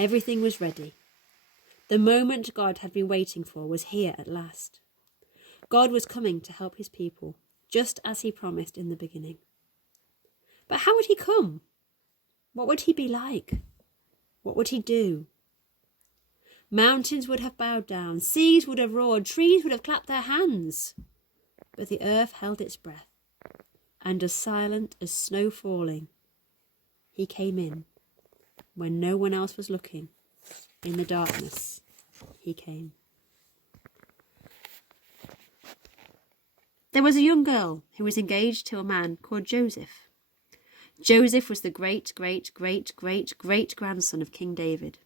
Everything was ready. The moment God had been waiting for was here at last. God was coming to help his people, just as he promised in the beginning. But how would he come? What would he be like? What would he do? Mountains would have bowed down, seas would have roared, trees would have clapped their hands. But the earth held its breath, and as silent as snow falling, he came in when no one else was looking. In the darkness, he came. There was a young girl who was engaged to a man called Joseph. Joseph was the great-great-great-great-great-grandson of King David.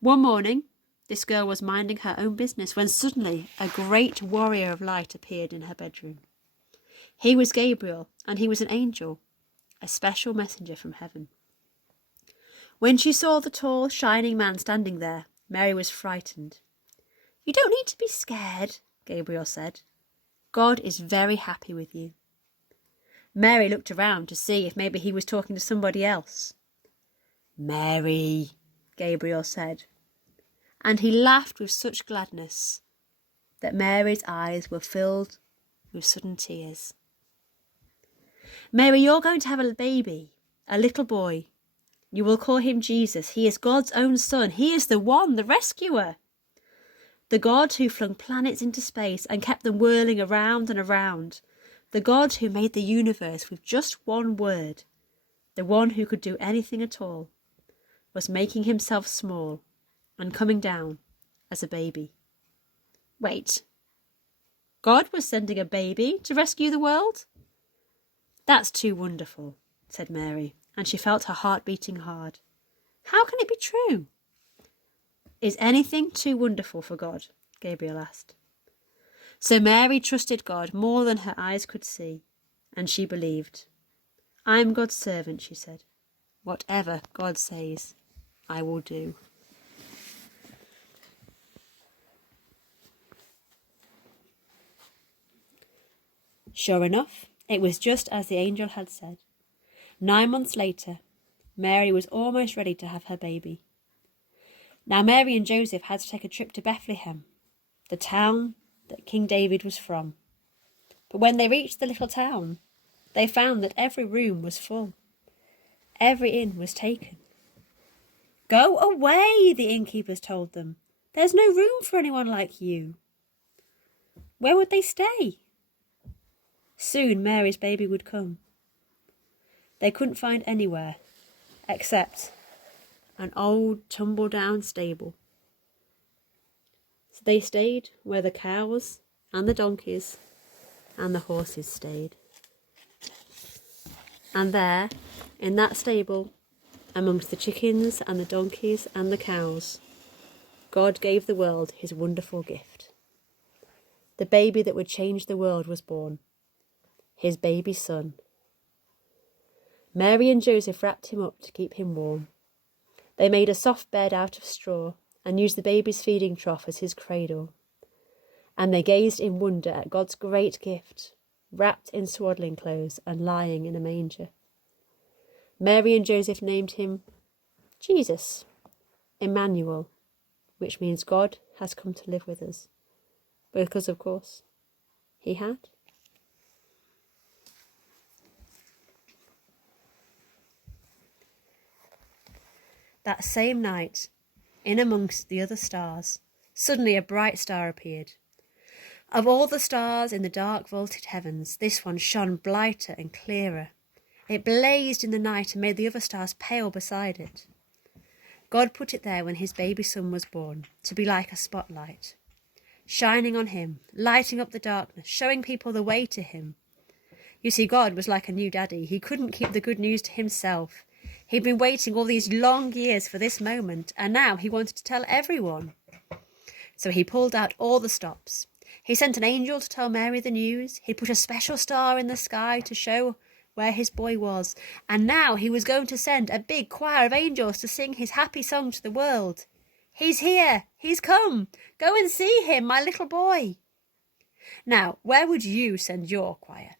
One morning, this girl was minding her own business when suddenly a great warrior of light appeared in her bedroom. He was Gabriel, and he was an angel, a special messenger from heaven. When she saw the tall, shining man standing there, Mary was frightened. "You don't need to be scared," Gabriel said. "God is very happy with you." Mary looked around to see if maybe he was talking to somebody else. "Mary," Gabriel said, and he laughed with such gladness that Mary's eyes were filled with sudden tears. "Mary, you're going to have a baby, a little boy. You will call him Jesus. He is God's own son. He is the one, the rescuer. The God who flung planets into space and kept them whirling around and around. The God who made the universe with just one word. The one who could do anything at all, was making himself small and coming down as a baby." Wait, God was sending a baby to rescue the world? "That's too wonderful," said Mary, and she felt her heart beating hard. "How can it be true?" "Is anything too wonderful for God?" Gabriel asked. So Mary trusted God more than her eyes could see, and she believed. "I am God's servant," she said. "Whatever God says, I will do." Sure enough, it was just as the angel had said. 9 months later, Mary was almost ready to have her baby. Now Mary and Joseph had to take a trip to Bethlehem, the town that King David was from. But when they reached the little town, they found that every room was full. Every inn was taken. "Go away," the innkeepers told them. "There's no room for anyone like you." Where would they stay? Soon Mary's baby would come. They couldn't find anywhere except an old tumble-down stable. So they stayed where the cows and the donkeys and the horses stayed. And there, in that stable, amongst the chickens and the donkeys and the cows, God gave the world his wonderful gift. The baby that would change the world was born, his baby son. Mary and Joseph wrapped him up to keep him warm. They made a soft bed out of straw and used the baby's feeding trough as his cradle. And they gazed in wonder at God's great gift, wrapped in swaddling clothes and lying in a manger. Mary and Joseph named him Jesus, Emmanuel, which means God has come to live with us. Because, of course, he had. That same night, in amongst the other stars, suddenly a bright star appeared. Of all the stars in the dark vaulted heavens, this one shone brighter and clearer. It blazed in the night and made the other stars pale beside it. God put it there when his baby son was born, to be like a spotlight, shining on him, lighting up the darkness, showing people the way to him. You see, God was like a new daddy. He couldn't keep the good news to himself. He'd been waiting all these long years for this moment, and now he wanted to tell everyone. So he pulled out all the stops. He sent an angel to tell Mary the news. He put a special star in the sky to show where his boy was. And now he was going to send a big choir of angels to sing his happy song to the world. "He's here. He's come. Go and see him, my little boy." Now, where would you send your choir?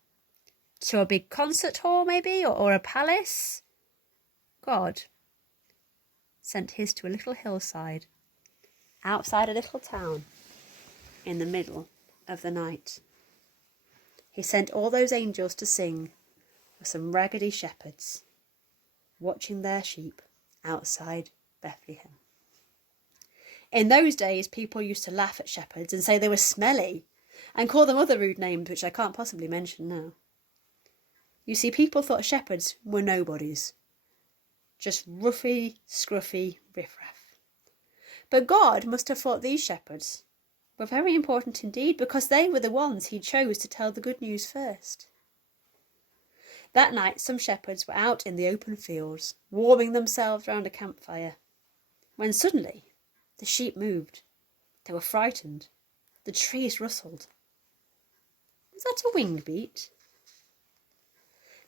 To a big concert hall, maybe, or a palace? God sent his to a little hillside, outside a little town, in the middle of the night. He sent all those angels to sing for some raggedy shepherds, watching their sheep outside Bethlehem. In those days, people used to laugh at shepherds and say they were smelly, and call them other rude names which I can't possibly mention now. You see, people thought shepherds were nobodies, just roughy, scruffy riffraff. But God must have thought these shepherds were very important indeed, because they were the ones he chose to tell the good news first. That night some shepherds were out in the open fields, warming themselves round a campfire, when suddenly the sheep moved. They were frightened. The trees rustled. Was that a wing beat?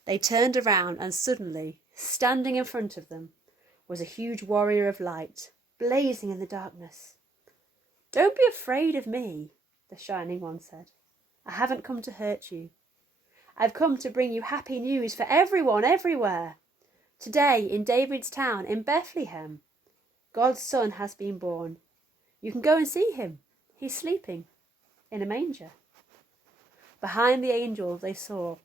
They turned around, and suddenly, standing in front of them, was a huge warrior of light, blazing in the darkness. "Don't be afraid of me," the Shining One said. "I haven't come to hurt you. I've come to bring you happy news for everyone, everywhere. Today, in David's town, in Bethlehem, God's Son has been born. You can go and see him. He's sleeping in a manger." Behind the angels they saw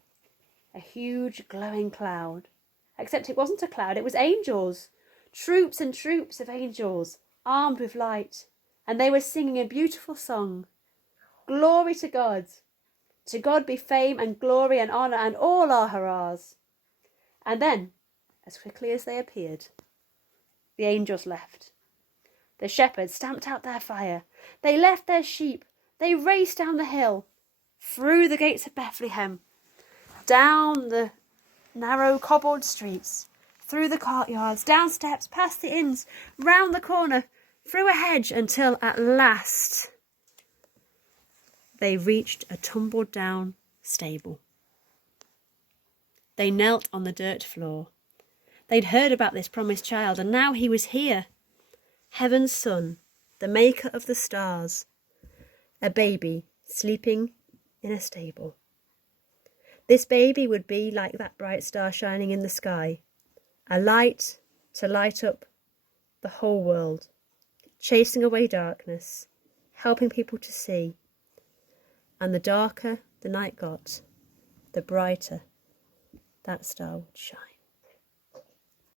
a huge glowing cloud. Except it wasn't a cloud, it was angels. Troops and troops of angels, armed with light. And they were singing a beautiful song. Glory to God. To God be fame and glory and honour and all our hurrahs. And then, as quickly as they appeared, the angels left. The shepherds stamped out their fire. They left their sheep. They raced down the hill, through the gates of Bethlehem, down the narrow cobbled streets, through the courtyards, down steps, past the inns, round the corner, through a hedge, until at last they reached a tumbled down stable. They knelt on the dirt floor. They'd heard about this promised child, and now he was here. Heaven's Son, the maker of the stars, a baby sleeping in a stable. This baby would be like that bright star shining in the sky, a light to light up the whole world, chasing away darkness, helping people to see. And the darker the night got, the brighter that star would shine.